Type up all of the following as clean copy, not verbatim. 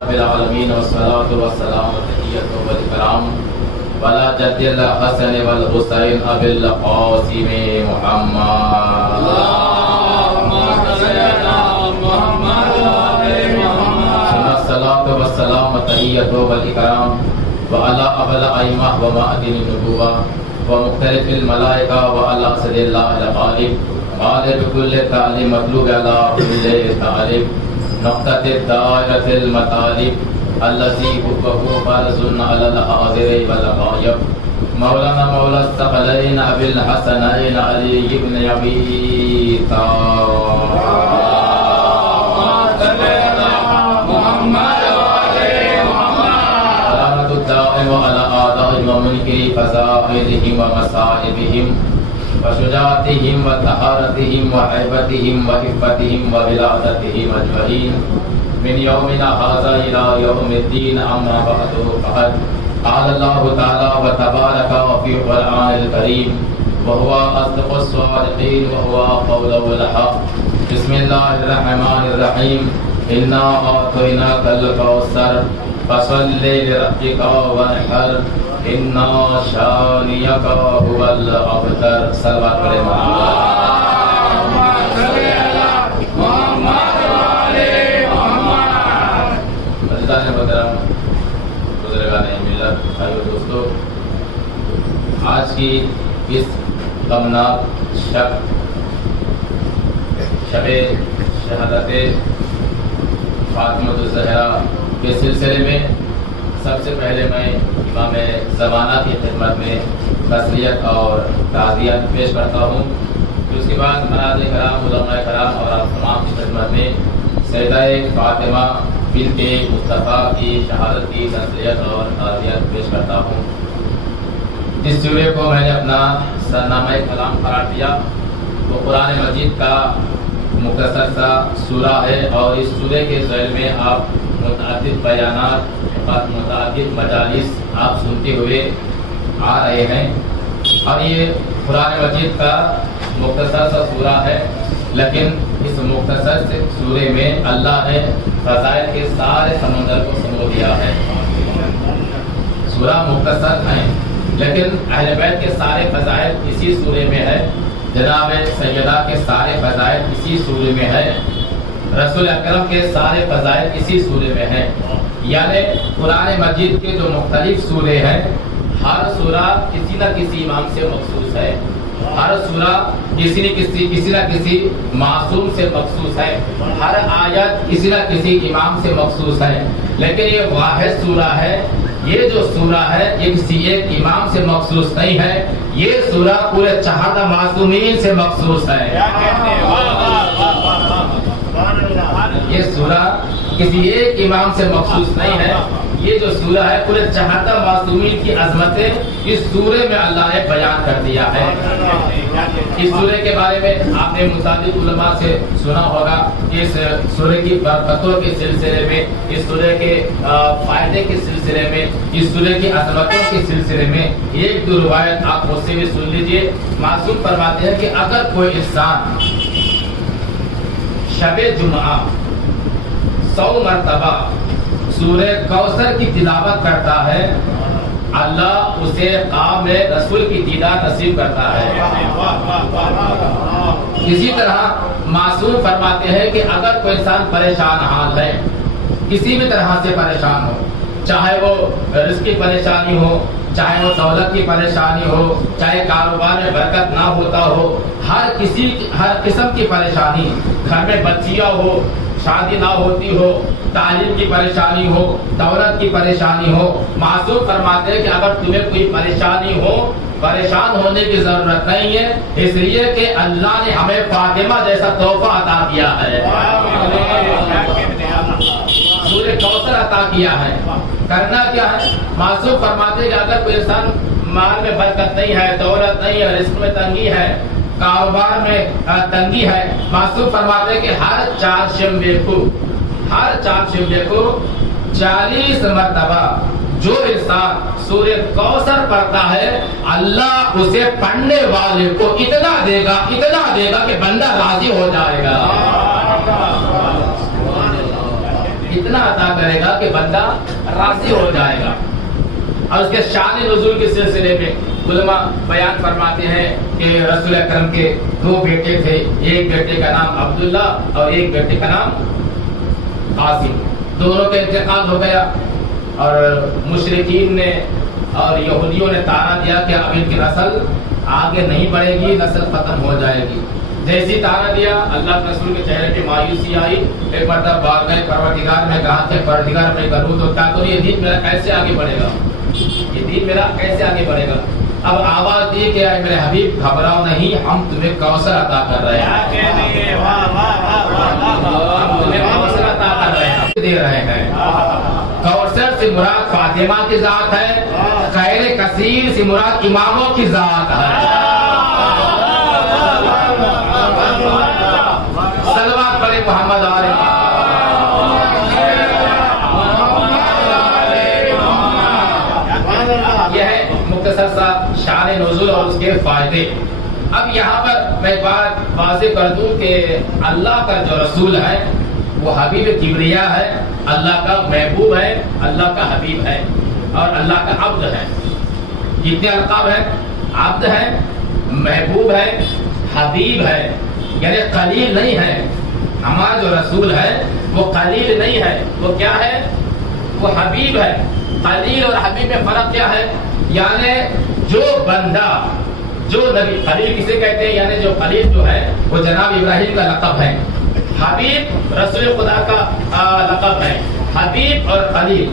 رب العالمین والصلاة والسلام تحیۃ والکرام ولا جد الحسن والحسین ابی القاسم محمد اللہم صل علی محمد الصلاة والسلام تحیۃ والکرام وعلی ابی الائمہ ومعدن النبوہ ومختلف الملائکہ وعلی اسد اللہ الغالب غالب کل تعلیم مطلوب علی کل تعلیم نقطة الدائرة المطالب الذي حبه فرض على الحاضر والغائب مولانا مولا الثقلين أبي الحسنين علي بن أبي سلامة الدائم على آدائهم ومنكر فزائدهم ومصائبهم وشجاعتهم وطهارتهم وهيبتهم وعفتهم وولادتهم أجمعين من يومنا هذا إلى يوم الدين أما بعد فقد قال الله تعالى وتبارك وفي القرآن الكريم وهو أصدق الصادقين وهو قوله الحق بسم الله الرحمن الرحيم إنا أعطيناك الكوثر فصل لربك وانحر اِنَّا شَانِئَكَ هُوَ الْأَبْتَرُ صلوات پڑھیں عزیزان محترم بزرگان ملت بھائیو دوستو، آج کی اس غمناک شب شہادت فاطمہ الزہرا کے سلسلے میں سب سے پہلے میں امام زمانہ کی خدمت میں تسلیت اور تعزیت پیش کرتا ہوں. اس کے بعد مراد کرام، علماء کرام اور آپ تمام کی خدمت میں سیدہ فاطمہ بنت مصطفیٰ کی شہادت کی تسلیت اور تعزیت پیش کرتا ہوں. جس سورے کو میں نے اپنا سرنامہ کلام قرار دیا وہ قرآن مجید کا مختصر سا سورہ ہے، اور اس سورے کے ذیل میں آپ متعدد بیانات، متعدد مجالس آپ سنتے ہوئے آ رہے ہیں. اور یہ قرآن مجید کا مختصر سا سورہ ہے، لیکن اس مختصر سے سورے میں اللہ نے فضائل کے سارے سمندر کو سمو دیا ہے. سورہ مختصر ہے لیکن اہل بیت کے سارے فضائل اسی سورے میں ہے. جناب سیدہ کے سارے فضائل اسی سورے میں ہے. رسول اکرم کے سارے فضائل اسی سورے میں ہیں. یعنی قرآن مجید کے جو مختلف سورے ہیں، ہر سورہ کسی نہ کسی امام سے مخصوص ہے، ہر سورہ کسی نہ کسی معصوم سے مخصوص ہے، ہر آیت کسی نہ کسی امام سے مخصوص ہے. لیکن یہ واحد سورہ ہے، یہ جو سورہ ہے یہ کسی ایک امام سے مخصوص نہیں ہے، یہ سورہ پورے 74 معصومین سے مخصوص ہے. یہ سورہ کسی ایک امام سے مخصوص نہیں ہے. یہ جو سورہ ہے پورے 74 معصومین کی عظمتیں اس سورے میں اللہ نے بیان کر دیا ہے. اس سورے کے بارے میں آپ نے متعدد علماء سے سنا ہوگا کہ اس سورے کی برکتوں کے سلسلے میں، اس سورے کے فائدے کے سلسلے میں، اس سورے کی عظمتوں کے سلسلے میں ایک دو روایت آپ مجھ سے بھی سن لیجئے. معصوم فرماتے ہیں کہ اگر کوئی انسان شب جمعہ 100 مرتبہ سورہ کوثر کی تلاوت کرتا ہے، اللہ اسے قام رسول کی دیدار نصیب کرتا ہے. اسی طرح معصوم فرماتے ہیں کہ اگر کوئی انسان پریشان حال ہے، کسی بھی طرح سے پریشان ہو، چاہے وہ رزق کی پریشانی ہو، چاہے وہ دولت کی پریشانی ہو، چاہے کاروبار میں برکت نہ ہوتا ہو، ہر قسم کی پریشانی، گھر میں بچیاں ہو، شادی نہ ہوتی ہو، تعلیم کی پریشانی ہو، دولت کی پریشانی ہو، معصوم فرماتے ہیں کہ اگر تمہیں کوئی پریشانی ہو، پریشان ہونے کی ضرورت نہیں ہے، اس لیے کہ اللہ نے ہمیں فاطمہ جیسا تحفہ عطا کیا ہے، سورہ کوثر عطا کیا ہے. کرنا کیا ہے؟ معصوم فرماتے ہیں کہ اگر کوئی انسان مال میں برکت نہیں ہے، دولت نہیں ہے، رزق میں تنگی ہے، کاروبار میں تنگی ہے، معصوم فرماتے ہیں کہ ہر چار شنبے کو 40 مرتبہ جو انسان سورہ کوثر پڑھتا ہے، اللہ اسے پڑھنے والے کو اتنا دے گا کہ بندہ راضی ہو جائے گا. اتنا عطا کرے گا کہ بندہ راضی ہو جائے گا. اور اس کے شان نزول کے سلسلے میں علماء بیان فرماتے ہیں کہ رسول اکرم کے 2 بیٹے تھے. ایک بیٹے کا نام عبداللہ اور ایک بیٹے کا نام قاسم. دونوں کا انتقال ہو گیا اور مشرکین نے اور یہودیوں نے تانا دیا کہ اب ان کی نسل آگے نہیں بڑھے گی, نسل ختم ہو جائے گی. جیسی تانا دیا اللہ کے رسول کے چہرے پہ مایوسی آئی. ایک مرتبہ بارگاہ پروردگار میں کہا کہ پروردگار میں درود ہوتا تو یہ دین میرا کیسے آگے بڑھے گا, یہ دین میرا کیسے آگے بڑھے گا. اب آواز دی کہ اے میرے حبیب گھبراؤ نہیں, ہم تمہیں کوثر عطا کر رہے ہیں, ہم تمہیں کوثر عطا کر رہے ہیں, دے رہے ہیں. کوثر سے مراد فاطمہ کی ذات ہے, خیر کثیر سے مراد اماموں کی ذات ہے. صلوات پڑھے محمد علیہ. یہ ہے مختصر سا شان نزول اور اس کے فائدے. اب یہاں پر میں بات واضح کر دوں کہ اللہ کا جو رسول ہے وہ حبیب کبریا ہے, اللہ کا محبوب ہے, اللہ کا حبیب ہے اور اللہ کا عبد ہے. جتنے القاب ہیں, عبد ہے, محبوب ہے, حبیب ہے, یعنی قلیل نہیں ہے. ہمارا جو رسول ہے وہ قلیل نہیں ہے, وہ کیا ہے, وہ حبیب ہے. قلیل اور حبیب میں فرق کیا ہے, یعنی جو بندہ, جو نبی, خلیل کسے کہتے ہیں, یعنی جو خلیل جو ہے وہ جناب ابراہیم کا لقب ہے. حبیب رسول خدا کا لقب ہے. حبیب اور خلیل,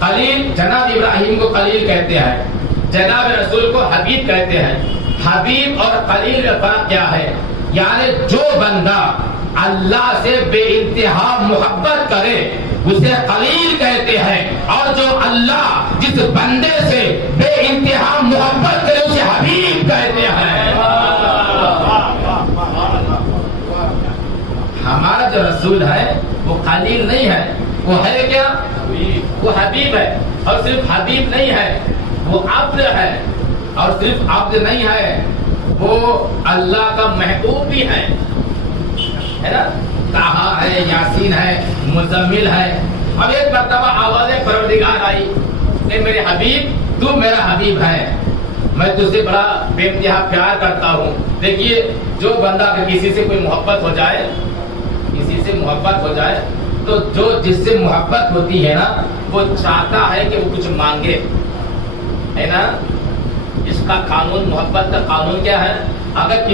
خلیل جناب ابراہیم کو خلیل کہتے ہیں, جناب رسول کو حبیب کہتے ہیں. حبیب اور خلیل میں فرق کیا ہے, یعنی جو بندہ اللہ سے بے انتہا محبت کرے اسے خلیل کہتے ہیں, اور جو اللہ جس بندے سے بے انتہا محبت کرے اسے حبیب کہتے ہیں. ہمارا جو رسول ہے وہ خلیل نہیں ہے, وہ ہے کیا, وہ حبیب ہے. اور صرف حبیب نہیں ہے, وہ عبد ہے. اور صرف عبد نہیں ہے, وہ اللہ کا محبوب بھی ہے نا. طٰہٰ ہے, یاسین ہے, مزمل ہے. اب ایک مرتبہ آواز پروردگار آئی کہ میرے حبیب تو میرا حبیب ہے, میں تجھ سے بڑا بے انتہا پیار کرتا ہوں. دیکھیے جو بندہ اگر کسی سے کوئی محبت ہو جائے, کسی سے محبت ہو جائے تو جو جس سے محبت ہوتی ہے نا وہ چاہتا ہے کہ وہ کچھ مانگے, ہے نا. اس کا قانون, محبت کا قانون کیا ہے, اگر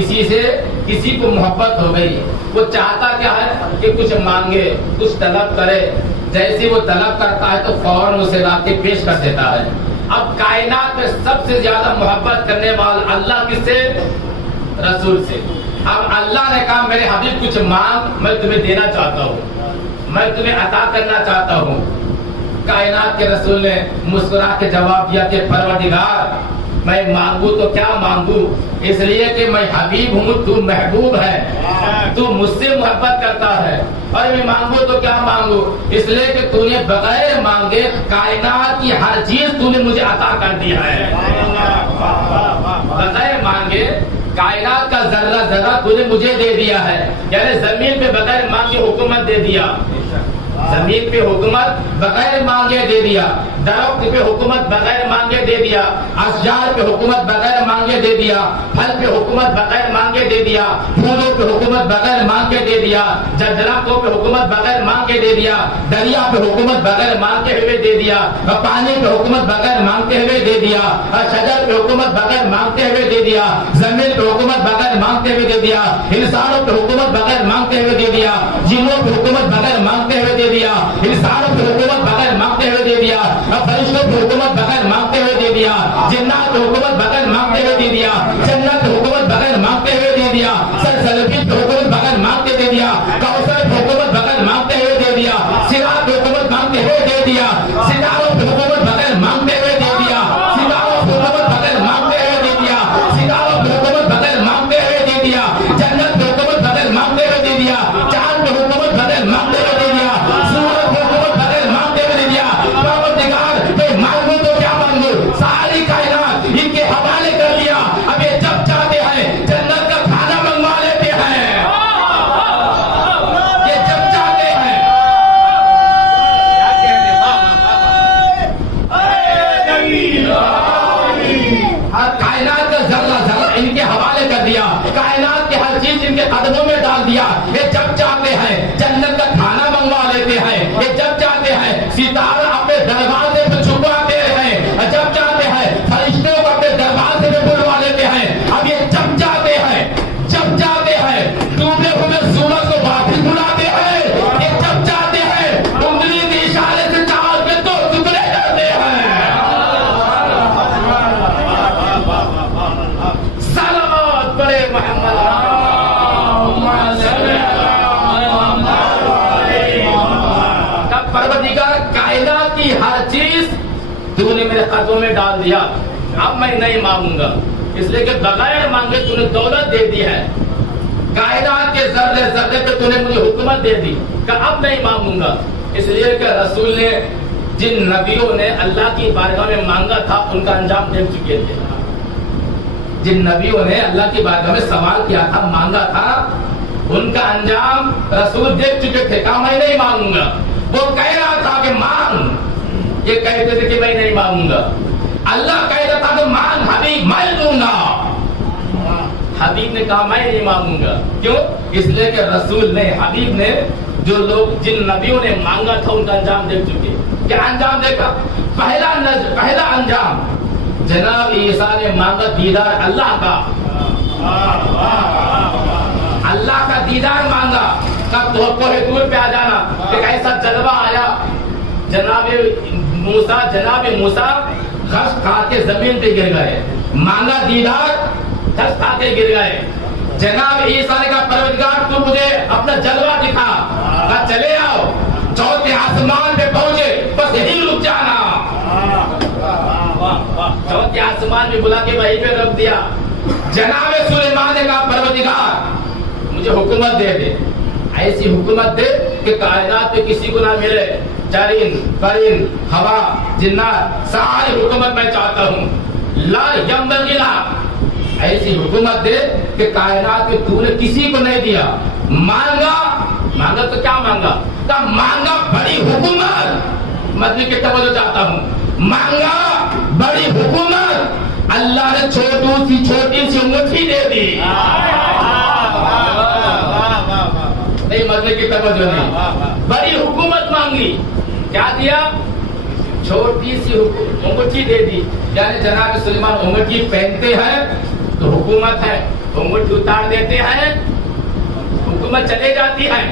کسی کو محبت ہو گئی وہ چاہتا کیا ہے کہ کچھ مانگے, کچھ طلب کرے. جیسے وہ طلب کرتا ہے تو فوراً اسے لا کے پیش کر دیتا ہے. اب کائنات میں سب سے زیادہ محبت کرنے والا اللہ کس سے, رسول سے. اب اللہ نے کہا میرے حبیب کچھ مانگ, میں تمہیں دینا چاہتا ہوں, میں تمہیں عطا کرنا چاہتا ہوں. کائنات کے رسول نے مسکرا کے جواب دیا کہ پروردگار میں مانگوں تو کیا مانگوں, اس لیے کہ میں حبیب ہوں, تو محبوب ہے, تو مجھ سے محبت کرتا ہے. اور میں مانگوں تو کیا مانگوں, اس لیے کہ تو نے بغیر مانگے کائنات کی ہر چیز تو نے مجھے عطا کر دیا ہے. بغیر مانگے کائنات کا ذرہ ذرہ تو نے مجھے دے دیا ہے. یعنی زمین پہ بغیر مانگے حکومت دے دیا, زمین پہ حکومت بغیر مانگے دے دیا, درخت پہ حکومت بغیر مانگے دے دیا, اشجار پہ حکومت بغیر مانگے دے دیا, پھل پہ حکومت بغیر مانگے دے دیا, پھولوں پہ حکومت بغیر مانگے دے دیا, درختوں پہ حکومت بغیر مانگے دے دیا, دریا پہ حکومت بغیر مانگتے ہوئے دے دیا, پانی پہ حکومت بغیر مانگتے ہوئے دے دیا, شجر پہ حکومت بغیر مانگتے ہوئے دے دیا, زمین پہ حکومت بغیر مانگتے ہوئے دے دیا, انسانوں پہ حکومت بغیر مانگتے ہوئے دے دیا, جنوں پہ حکومت بغیر مانگتے ہوئے دے دیا, انسانوں پہ حکومت بغیر مانگتے ہوئے دے دیا, فرشتوں پہ حکومت بغیر مانگتے ہوئے دے دیا, جنات پہ حکومت بغیر مانگتے ہوئے دے دیا, جنت پہ حکومت بغیر مانگتے ہوئے دے دیا, سلسلفی پہ حکومت بغیر مانگتے دے دیا, کوثر پہ حکومت بغیر مانگتے ہوئے دے دیا, صراط پہ حکومت مانگتے ہوئے دے دیا, ستاروں پہ حکومت بغیر مانگتے ہوئے دے دیا, ستاروں پہ حکومت بغیر مانگتے ہوئے دے دیا, ستاروں پہ حکومت بغیر مانگتے ہوئے دے دیا, جنت پہ حکومت بغیر مانگتے ہوئے دے دیا, چاند پہ حکومت بغیر مانگتے ہوئے دے دیا, سورج پہ حکومت بغیر مانگتے ہوئے دے دیا. پروردگار پہ مانگو تو کیا مانگو, ساری کائنات ان کے حوالے کر دیا. اب یہ جب چاہتے ہیں جنت کا کھانا منگوا لیتے ہیں, یہ جب چاہتے ہیں چیز ان کے قدموں میں ڈال دیا. یہ جب چاہتے ہیں جنت کا کھانا منگوا لیتے ہیں, یہ جب چاہتے ہیں ستارہ اپنے دروازے پہ چھپواتے ہیں, جب چاہتے ہیں فرشتوں کو اپنے دروازے پہ بلوا لیتے ہیں. اب یہ جب چاہتے ہیں ڈوبے ہوئے سورج کو واپس بلاتے ہیں, یہ جب چاہتے ہیں انگلی کے اشارے سے چاول کے دو ٹکڑے کرتے ہیں. صلوات پڑھے محمد. پروردگار کائنات کی ہر چیز تو نے میرے قدموں میں ڈال دیا, اب میں نہیں مانگوں گا, اس لیے کہ بغیر مانگے تو نے دولت دے دی ہے, کائنات کے ذرے ذرے پہ تو نے مجھے حکومت دے دی کہ اب نہیں مانگوں گا. اس لیے کہ رسول نے جن نبیوں نے اللہ کی بارگاہ میں مانگا تھا ان کا انجام دیکھ چکے تھے. جن نبیوں نے اللہ کی بارگاہ میں سوال کیا تھا, مانگا تھا, ان کا انجام رسول دیکھ چکے تھے. کہا میں نہیں مانگوں گا. وہ کہہ رہا تھا کہ مانگ, یہ کہتے تھے کہ میں نہیں مانگوں گا. اللہ کہتا تھا کہ مانگ حبیب میں دوں گا. حبیب نے کہا میں نہیں مانگوں گا. کیوں؟ اس لیے کہ رسول نے, حبیب نے جو لوگ جن نبیوں نے مانگا تھا ان کا انجام دیکھ چکے. کیا انجام دیکھا؟ پہلا انجام جناب عیسیٰ نے مانگا دیدار اللہ کا. اللہ کا دیدار مانگا. کب تو کوہ طور پہ آ جانا, ایک ایسا جلوہ آیا, جناب موسیٰ غش کھا کے زمین پہ گر گئے. مانگا دیدار, غش کھا کے گر گئے. جناب عیسیٰ نے کہا پروردگار تو مجھے اپنا جلوہ دکھا. کہا چلے آؤ, چوتھے آسمان پہ پہنچے, بس یہی رک جانا. چوتھے آسمان پہ بلا کے وہیں پہ رکھ دیا. جناب سلیمان نے کہا پروردگار مجھے حکومت دے دے, ایسی حکومت دے کہ کائنات میں کسی کو نہ ملے. چرند پرند ہوا جنات ساری حکومت میں چاہتا ہوں. لا ينبغي لك, ایسی حکومت دے کہ کائنات میں تو نے کسی کو نہیں دیا. مانگا تو کیا مانگا؟ کہا مانگا بڑی حکومت. مطلب کہ توجہ چاہتا ہوں, مانگا بڑی حکومت. اللہ نے چھوٹی سی انگوٹھی دے دی. نہیں مطلب کی توجہ نہیں, بڑی حکومت مانگی. کیا دیا؟ چھوٹی سی انگوٹھی دے دی. یعنی جناب سلیمان انگوٹھی پہنتے ہیں تو حکومت ہے, انگوٹھی اتار دیتے ہیں حکومت چلے جاتی ہے,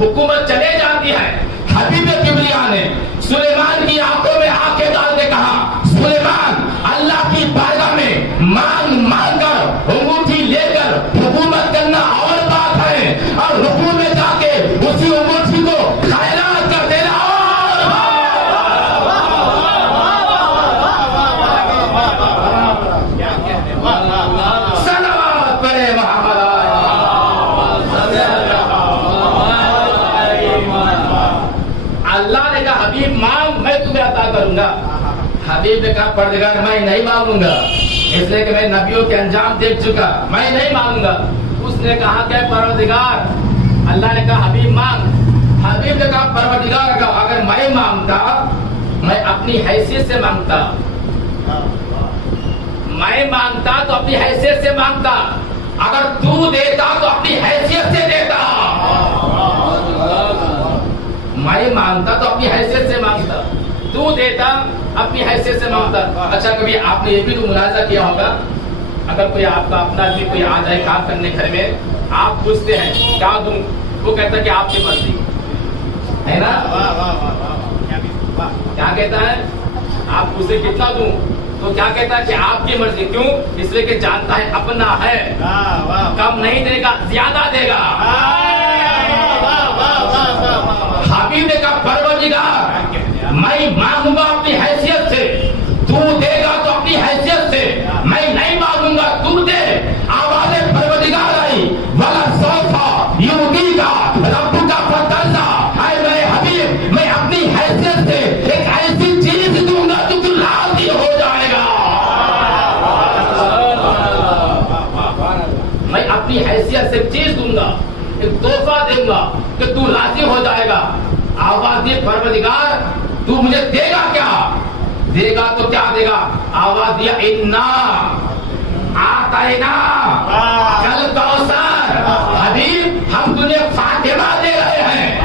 حکومت چلے جاتی ہے. حبیب کبریا نے سلیمان کی آنکھوں میں آنکھیں ڈال کے کہا سلیمان اللہ کی بارگاہ میں مانگ کر انگوٹھی لے کر حکومت کرنا اور بات ہے, اور رکوع میں جا کے اسی انگوٹھی کو خیرات کر دینا اور صلوات پڑھے محمد. اللہ نے کہا حبیب مانگ میں تمہیں عطا کروں گا. حبیب نے کہا پروردگار میں نہیں مانگوں گا, اس لیے کہ میں نبیوں کے انجام دیکھ چکا, میں نہیں مانگوں گا. اس نے کہا کہ پروردگار, اللہ نے کہا حبیب مانگ. حبیب نے کہا پروردگار کا اگر میں مانگتا میں اپنی حیثیت سے مانگتا, میں مانگتا تو اپنی حیثیت سے مانگتا, اگر تو دیتا تو اپنی حیثیت سے دیتا. میں مانگتا تو اپنی حیثیت سے مانگتا, تو دیتا اپنی حیثیت سے مانگتا. اچھا کبھی آپ نے یہ بھی تو ملاحظہ کیا ہوگا, اگر کوئی آپ کا اپنا بھی کوئی آ جائے کام کرنے گھر میں, آپ پوچھتے ہیں کیا دوں, وہ کہتا ہے کہ آپ کی مرضی ہے نا. کیا کہتا ہے, آپ پوچھتے کتنا دوں تو کیا کہتا ہے کہ آپ کی مرضی. کیوں؟ اس لیے کہ جانتا ہے اپنا ہے, کم نہیں دے گا زیادہ دے گا. حبیب نے کہا پروردگار میں مانگوں گا اپنی حیثیت سے, تو دے گا تو اپنی حیثیت سے, میں نہیں مانگوں گا تو دے. آواز پروردگار آئی ولا سوفا یوگی کا رب کا فتنہ. اے میرے حبیب میں اپنی حیثیت سے ایک ایسی چیز دوں گا جو راضی ہو جائے گا. میں اپنی حیثیت سے چیز دوں گا, ایک تحفہ دوں گا کہ تو راضی ہو جائے گا. آواز دی پروردگار تو مجھے دے گا کیا؟ دے گا تو کیا دے گا؟ آواز دیا انا آتینا کل کوثر حبیب ہم تمہیں فاطمہ دے رہے ہیں،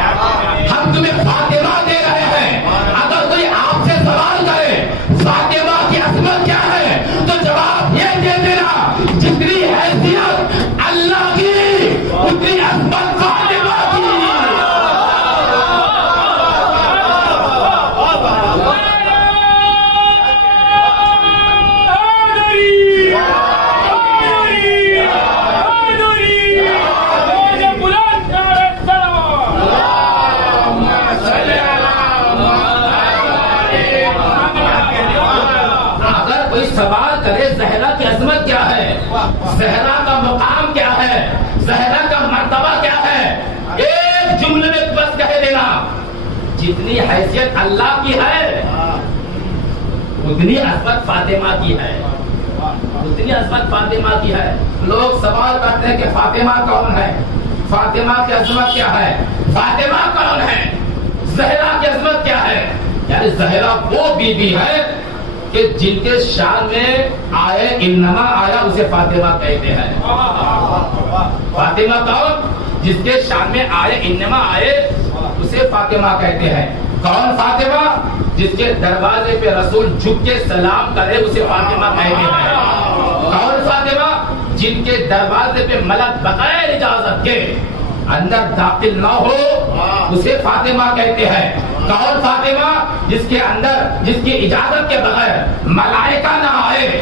ہم تمہیں فاطمہ دے رہے ہیں۔ اگر کوئی آپ سے سوال کرے فاطمہ کی عظمت کیا ہے تو جواب یہ دے دینا، جتنی حیثیت اللہ کی اتنی عظمت فاطمہ کی۔ سوال کرے زہرا کی عظمت کیا ہے، زہرا کا مقام کیا ہے، زہرا کا مرتبہ کیا ہے، ایک جملے میں بس کہہ دینا، جتنی حیثیت اللہ کی ہے اتنی عظمت فاطمہ کی ہے، اتنی عظمت فاطمہ کی ہے۔ لوگ سوال کرتے ہیں کہ فاطمہ کون ہے، فاطمہ کی عظمت کیا ہے، فاطمہ کون ہے، زہرا کی عظمت کیا ہے؟ یعنی زہرا وہ بی بی ہے کہ جن کے شان میں آئے انما آیا اسے فاطمہ کہتے ہیں۔ فاطمہ کون؟ جس کے شان میں آئے انما آئے اسے فاطمہ کہتے ہیں۔ کون فاطمہ؟ جس کے دروازے پہ رسول جھک کے سلام کرے اسے فاطمہ کہتے ہیں۔ کون فاطمہ؟ جن کے دروازے پہ ملک بغیر اجازت کے اندر داخل نہ ہو اسے فاطمہ کہتے ہیں۔ کون فاطمہ؟ جس کے اندر جس کی اجازت کے بغیر ملائکہ نہ آئے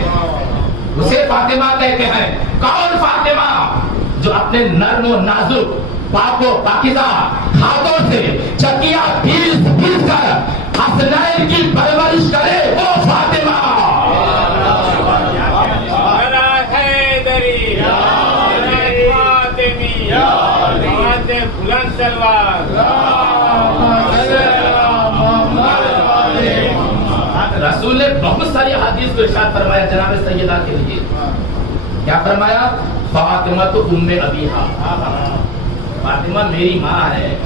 اسے فاطمہ کہتے ہیں۔ کون فاطمہ؟ جو اپنے نرم و نازک پاک و پاکیزہ ہاتھوں سے چکیا پیس پیس کر حسنین کی پرورش کرے وہ فاطمہ۔ بلند سلوار رسول نے بہت ساری حدیث کو ارشاد فرمایا جناب سیدہ کے لیے۔ کیا فرمایا؟ فاطمہ تو ام ابیہا، فاطمہ میری ماں ہے۔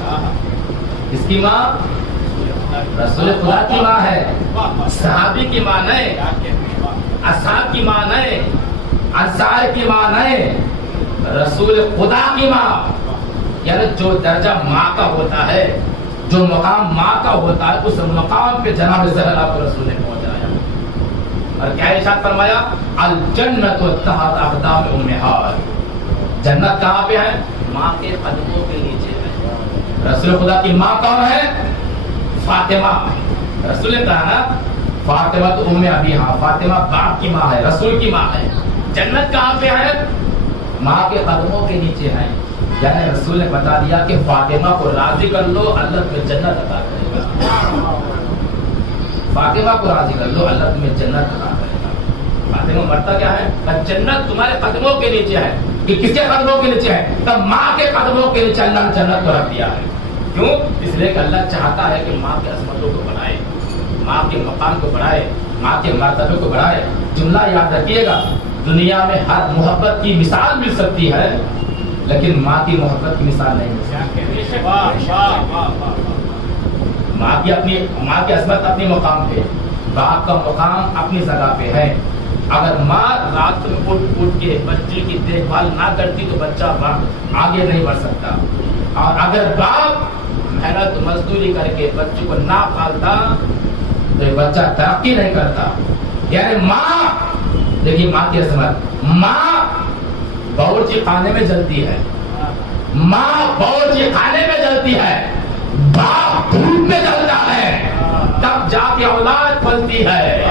اس کی ماں رسول خدا کی ماں ہے، صحابی کی ماں نہیں، اصحاب کی ماں نہیں، انصار کی ماں نہیں، رسول خدا کی ماں۔ یعنی جو درجہ ماں کا ہوتا ہے، جو مقام ماں کا ہوتا ہے، اس مقام پہ جناب زہرا کو رسول نے پہنچایا۔ اور کیا ارشاد فرمایا؟ الجنت تحت اقدام امہات، جنت کہاں پہ ہے؟ ماں کے قدموں کے نیچے ہے۔ رسول خدا کی ماں کون ہے؟ فاطمہ۔ رسول نے کہا نا فاطمہ تو ام ابیہا، فاطمہ باپ کی ماں ہے، رسول کی ماں ہے۔ جنت کہاں پہ ہے؟ ماں کے قدموں کے نیچے ہے۔ یعنی رسول نے بتا دیا کہ فاطمہ کو راضی کر لو اللہ تمہیں جنت عطا کرے گا، فاطمہ کو راضی کر لو اللہ تمہیں جنت عطا کرے گا۔ فاطمہ مرتا کیا ہے؟ جنت تمہارے قدموں کے نیچے ہے۔ کہ کس کے قدموں کے نیچے ہے؟ تب ماں کے قدموں کے نیچے اللہ نے جنت کو رکھ دیا ہے۔ کیوں؟ اس لیے کہ اللہ چاہتا ہے کہ ماں کی عظمتوں کو بڑھائے، ماں کے مقام کو بڑھائے، ماں کے مرتبے کو بڑھائے۔ جملہ یاد رکھیے گا، دنیا میں ہر محبت کی مثال مل سکتی ہے لیکن ماں کی محبت کی مثال نہیں مل سکتی۔ ماں کی عظمت اپنی مقام پہ، باپ کا مقام اپنی جگہ پہ ہے۔ اگر ماں رات میں اٹھ کے بچے کی دیکھ بھال نہ کرتی تو بچہ آگے نہیں بڑھ سکتا، اور اگر باپ محنت مزدوری کر کے بچے کو نہ پالتا تو یہ بچہ ترقی نہیں کرتا۔ یعنی ماں، دیکھیے ماں کی عظمت، ماں باورچی خانے میں جلتی ہے، ماں باورچی خانے میں جلتی ہے، باپ دھوپ میں جلتا ہے، تب جا کے اولاد پلتی ہے۔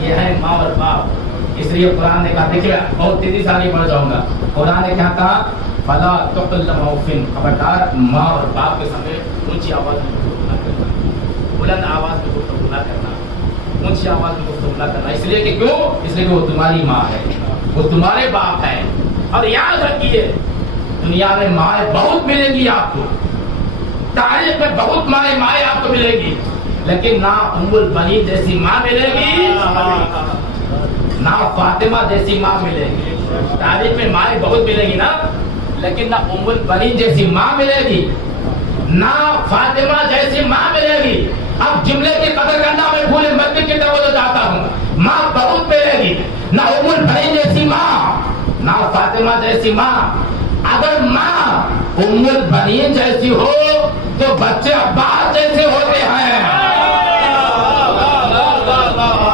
یہ ہے ماں اور باپ۔ اس لیے قرآن نے کہا، دیکھیے بہت تیزی سے آگے بڑھ جاؤں گا، قرآن نے کیا کہا؟ فلا تقل لهما اف، خبردار ماں اور باپ کے سامنے اونچی آواز میں گفتگو نہ کرنا، بلند آواز میں گفتگو نہ کرنا، اونچی آواز میں گفتگو نہ کرنا۔ اس لیے کہ کیوں؟ اس لیے کہ وہ تمہاری ماں ہے، وہ تمہارے باپ ہے۔ اور یاد رکھیے دنیا میں مائیں بہت ملیں گی آپ کو، تاریخ میں بہت مائیں آپ کو ملے گی، لیکن نہ ام البنین جیسی ماں ملے گی، نہ فاطمہ جیسی ماں ملے گی۔ تاریخ میں مائیں بہت ملیں گی نا، لیکن نہ ام البنین جیسی ماں ملے گی، نہ فاطمہ جیسی ماں ملے گی۔ اب جملے کی قدر کرنا میں پورے مسجد کی طرف جاتا ہوں، ماں بہت ملے گی، نہ ام البنین جیسی ماں، جیسی ماں، اگر ماں ام البنین جیسی ہو تو بچے عباس جیسے ہوتے ہیں.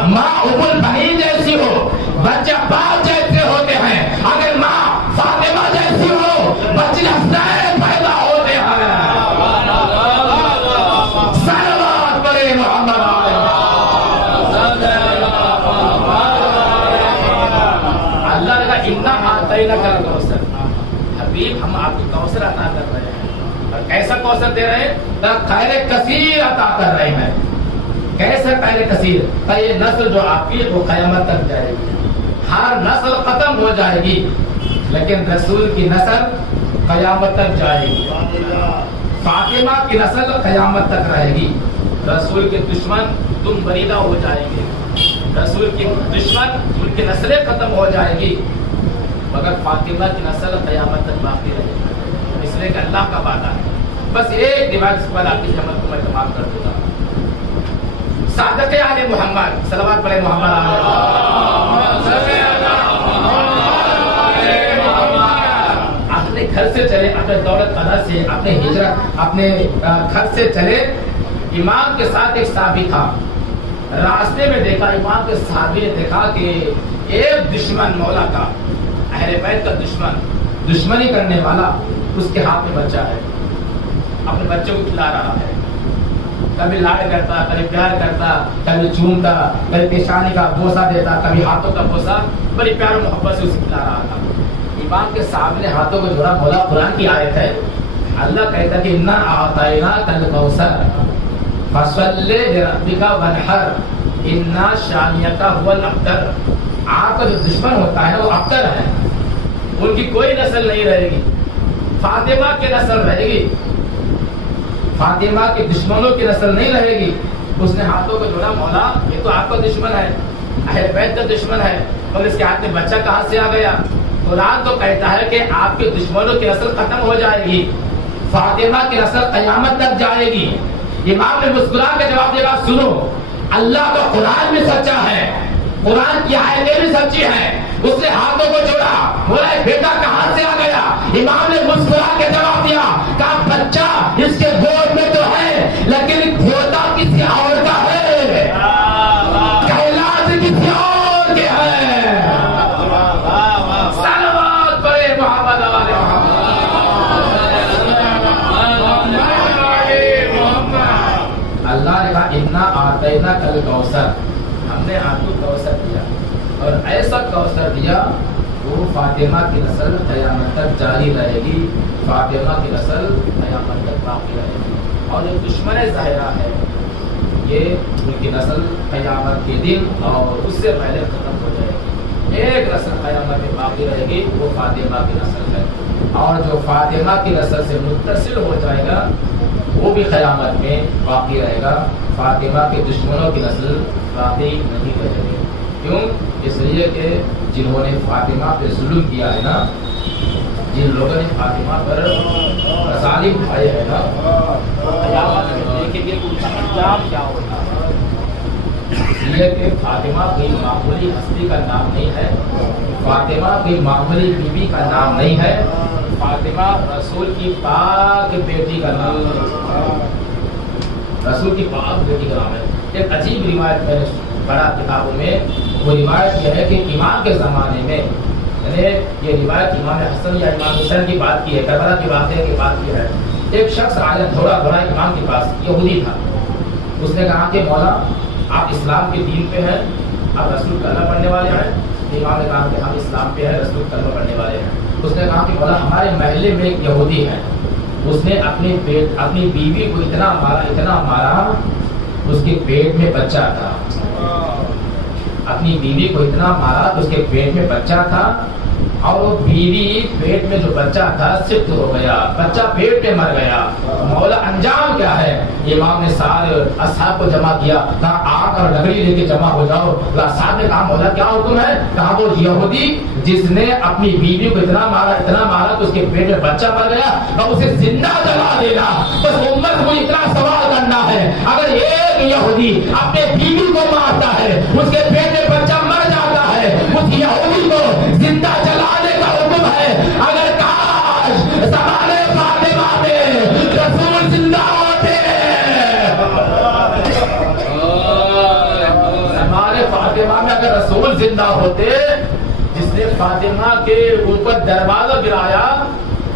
ماں ام البنین جیسی ہو بچے عباس جیسے ہوتے ہیں. اگر ماں فاطمہ جیسی ہو بچے حسین پیدا ہوتے ہیں. صلوات پڑھے محمد علیہ. اللہ نے کہا انا اعطیناک الکوثر، حبیب ہم آپ کو کوثر عطا کر رہے ہیں. اور کیسا کوثر دے رہے ہیں؟ خیر کثیر عطا کر رہے ہیں. کیسے خیر کثیر؟ کہ یہ نسل جو آپ کی وہ قیامت تک جائے گی. ہر نسل ختم ہو جائے گی لیکن رسول کی نسل قیامت تک جائے گی. فاطمہ کی نسل قیامت تک رہے گی. رسول کے دشمن تم بریدہ ہو جائیں گے. رسول کی دشمن ان کی نسلیں ختم ہو جائے گی مگر فاطمہ کی نسل قیامت تک باقی رہے گی. اس لیے کہ اللہ کا وعدہ ہے. بس ایک دماغ اس پر آپ کی عمل کو میں تمام کر دوں گا. صادق آل محمد، صلوات پڑھے محمد اپنے گھر سے چلے، اپنے دولت قدر سے، اپنے ہجرت اپنے گھر سے چلے. امام کے ساتھ ایک صحابی تھا. راستے میں دیکھا، امام کے صحابی نے دیکھا کہ ایک دشمن مولا کا، اہل بیت کا دشمن، دشمنی کرنے والا، اس کے ہاتھ میں بچہ ہے. اپنے بچوں کو کھلا رہا ہے. کبھی لاڑ کرتا، کبھی پیار کرتا، کبھی چومتا، کبھی پیشانی کا بوسہ دیتا، کبھی ہاتھوں کا بوسہ، بڑی پیار و محبت سے اسے کھلا رہا تھا. امام کے سامنے ہاتھوں کو جوڑا. مولا قرآن کی آیت ہے، اللہ کہتا کہ انا اعطیناک الکوثر فصل لربک وانحر ان شانئک هو الابتر. آپ کا جو دشمن ہوتا ہے وہ ابتر ہے. ان کی کوئی نسل نہیں رہے گی. فاطمہ کی نسل رہے گی. فاطمہ کے دشمنوں کی نسل نہیں رہے گی. اس نے ہاتھوں کو جوڑا. مولا یہ تو آپ کا دشمن ہے، اہل بیت کا دشمن ہے، مگر اس کے ہاتھ میں بچہ کہاں سے آ گیا؟ قرآن تو کہتا ہے کہ آپ کے دشمنوں کی نسل ختم ہو جائے گی، فاطمہ کی نسل قیامت تک جائے گی. امام نے مسکرا کے جواب دیا سنو، اللہ کا قرآن بھی سچا ہے، قرآن کی آیتیں بھی سچی ہیں. اس نے ہاتھوں کو جوڑا. بولا بیٹا کہاں سے آ گیا؟ امام نے مسکرا کے جواب دیا، کہا بچہ اس کے گود میں تو ہے لیکن کھوتا کسی اور کا ہے، کیلاش کسی اور کے ہے. صلوات پڑھے محمد علیہ محمد. اللہ نے کہا انا اعطیناک الکوثر، ہم نے آپ کو کوثر دیا اور ایسا کوثر دیا وہ فاطمہ کی نسل قیامت تک جاری رہے گی. فاطمہ کی نسل قیامت تک باقی رہے گی. اور جو دشمن ظاہرہ ہے یہ ان کی نسل قیامت کے دن اور اس سے پہلے ختم ہو جائے گی. ایک نسل قیامت میں باقی رہے گی، وہ فاطمہ کی نسل ہے. اور جو فاطمہ کی نسل سے متصل ہو جائے گا وہ بھی قیامت میں باقی رہے گا. فاطمہ کے دشمنوں کی نسل باقی نہیں رہے گی. کیوں؟ اس لیے کہ جنہوں نے فاطمہ پہ ظلم کیا ہے نا، جن لوگوں نے فاطمہ پر ظالم اٹھائے ہیں نا، قیامت میں دیکھیں گے کہ انجام کیا ہوتا ہے. اس لیے کہ فاطمہ کوئی معمولی ہستی کا نام نہیں ہے، فاطمہ کوئی معمولی بیوی کا نام نہیں ہے. فاطمہ رسول کی پاک بیٹی کا نام ہے، رسول کی پاک بیٹی کا نام ہے. ایک عجیب روایت میں نے پڑھا کتابوں میں. وہ روایت یہ ہے کہ امام کے زمانے میں، یعنی یہ روایت امام حسن یا امام حسین کی بات کی ہے، کربلا کے واقعے کی بات کی ہے. ایک شخص آیا تھوڑا بڑا امام کے پاس، یہودی تھا. اس نے کہا کہ مولا آپ اسلام کے دین پہ ہیں، آپ رسول کلمہ پڑھنے والے ہیں؟ امام نے کہا کہ ہم اسلام پہ ہیں، رسول کلمہ پڑھنے والے ہیں. اس نے کہا کہ مولا ہمارے محلے میں ایک یہودی ہے، اس نے اپنی بیوی کو اتنا مارا اس کے پیٹ میں بچہ تھا. اپنی بیوی کو اتنا مارا تو اس کے پیٹ میں بچہ تھا اور وہ بیوی پیٹ میں جو بچہ تھا سخت ہو گیا، بچہ پیٹ میں مر گیا. مولا انجام کیا ہے؟ امام نے سارے اصحاب کو جمع کیا، کہا آگ اور لکڑی لے کے جمع ہو جاؤ. اصحاب نے کہا مولا کیا حکم ہے؟ کہا وہ یہودی جس نے اپنی بیوی کو اتنا مارا تو اس کے پیٹ میں بچہ مر گیا اور اسے زندہ جلا دینا. بس امت کو اتنا سوال کرنا ہے، اگر ایک یہودی اپنے بیوی کو مارتا ہے، اس کے پیٹ میں بچہ مر جاتا ہے، اس یہودی کو زندہ جلانے کا حکم ہے. رسول زندہ ہوتے جس نے فاطمہ کے اوپر دروازہ گرایا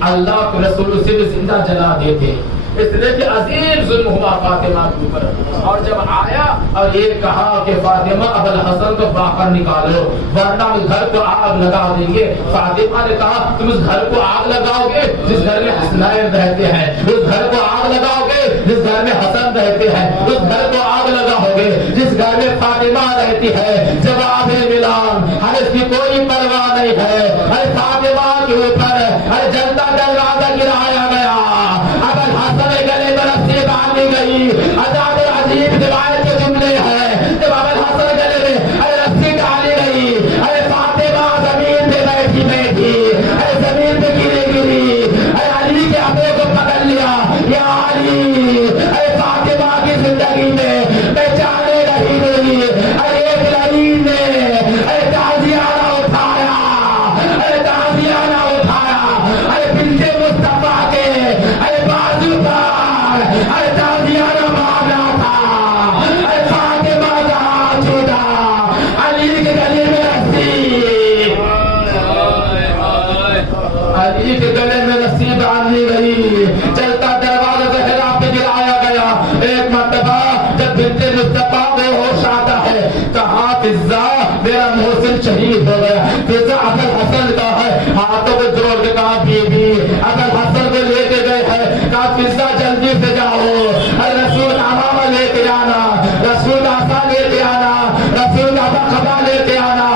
اللہ کے رسول اسے بھی زندہ جلا دیتے. اس لیے کہ عظیم ظلم ہوا فاطمہ کے اوپر. اور جب آیا اور یہ کہا کہ فاطمہ ابو الحسن کو باہر نکالو ورنہ ہم گھر کو آگ لگا دیں گے. فاطمہ نے کہا تم اس گھر کو آگ لگاؤ گے جس گھر میں حسنین رہتے ہیں, اس گھر کو آگ لگاؤ گے جس گھر میں حسن رہتے ہیں, اس گھر کو آگ لگاؤ گے جس گھر میں فاطمہ رہتی ہے. جواب ملا ہر اس کی کوئی پرواہ نہیں ہے. ہر فاطمہ کے اوپر ہر جلتا دروازہ گرایا گیا. ابو الحسن گلے میں رسی باندھی گئی. عذاب عظیم روایت کے جملے ہیں. جب ابو الحسن گلے میں رسی ڈالی گئی, ارے فاطمہ زمین پہ بیٹھی بیٹھی, ارے زمین پہ گری, ارے علی کے ابے کو پکڑ لیا. یا علی, ارے فاطمہ کی زندگی میں پہچانے رہی نہیں. ارے ایک لعین نے ارے تازیانہ اٹھایا, ارے تازیانہ اٹھایا, ارے بنت مصطفیٰ کے ارے بازو پر ارے تازیانہ مارا تھا. ارے فاطمہ کا ہاتھ چھوٹا, علی کے گلے میں رسی, علی کے گلے میں رسی باندھی گئی. چلتا دروازہ زہرا پہ گرایا گیا. ایک مرتبہ جب بنت مصطفیٰ بے ہوش آتا ہے, کہا فضا میرا محسن شہید ہو گیا. فضا ابو الحسن کا ہے, ہاتھوں کو جوڑ کے کہا بی بی ابو الحسن کو لے کے گئے ہیں. کہا فضا جلدی سے جاؤ, رسول امامہ لے کے آنا, رسول آسا لے کے آنا, رسول خبا لے کے آنا.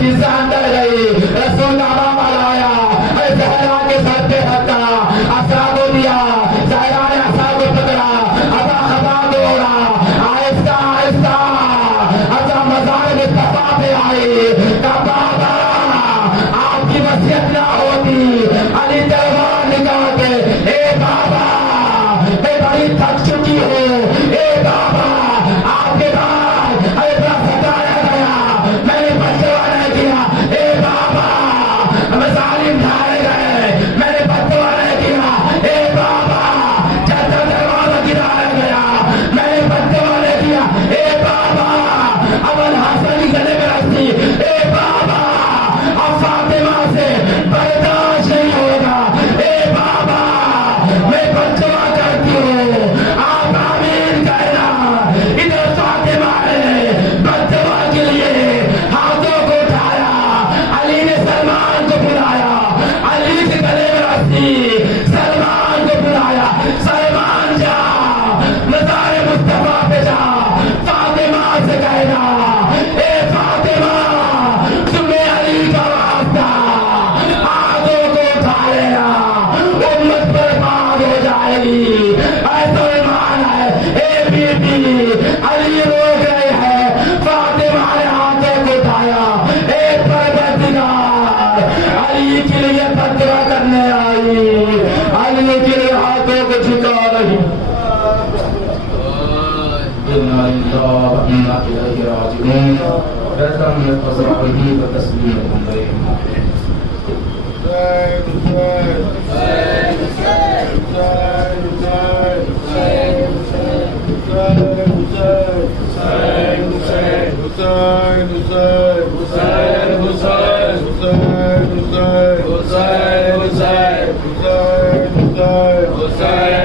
فضا اندر گئی, رسول امامہ لایا, زہرا کے سر پہ رکھا, عصا کو دیا, زہرا نے عصا کو پکڑا, ابا خبا دوڑا, آہستہ آہستہ عصا مزار مصطفیٰ پہ آئی. کہا بابا آپ کی وصیت نہ ہوتی. علی تلوار نکال کے, اے بابا میں بڑی تھک چکی ہوں, اے بابا آپ کے بعد بڑا ستایا گیا, میں نے بچوا نہیں کیا. اے بابا ہمیں ظالم ڈھائے گئے, میں نے بچوا نہیں کیا. اے بابا چلتا دروازہ گرایا گیا, میں نے بچوا نہیں کیا. اے بابا ابو الحسن گلے میں رسی. اے بابا اب فاطمہ سے برداشت نہیں ہوگا. اے بابا میں بچوا کرتی ہوں, آپ آمین کہنا. ادھر فاطمہ نے بچوا کے لیے ہاتھوں کو اٹھایا. علی نے سلمان کو بلایا, علی کے گلے میں رسی, سلمان کو بلایا. سلمان جا مزار مصطفیٰ پہ جا, فاطمہ سے کہنا اے فاطمہ تمہیں علی کا واسطہ, ہاتھوں کو اٹھا لینا, امت برباد ہو جائے گی. ایسا ایمان ہے. اے بی بی علی روک رہے ہیں, فاطمہ نے ہاتھوں کو اٹھایا. اے پروردگار علی کے لیے فتویٰ کرنے آئی, علی کے لیے ہاتھوں کو جھکا رہی. انا للہ و انا الیہ راجعون. رقم میں فضائلی و تسلیم Hussein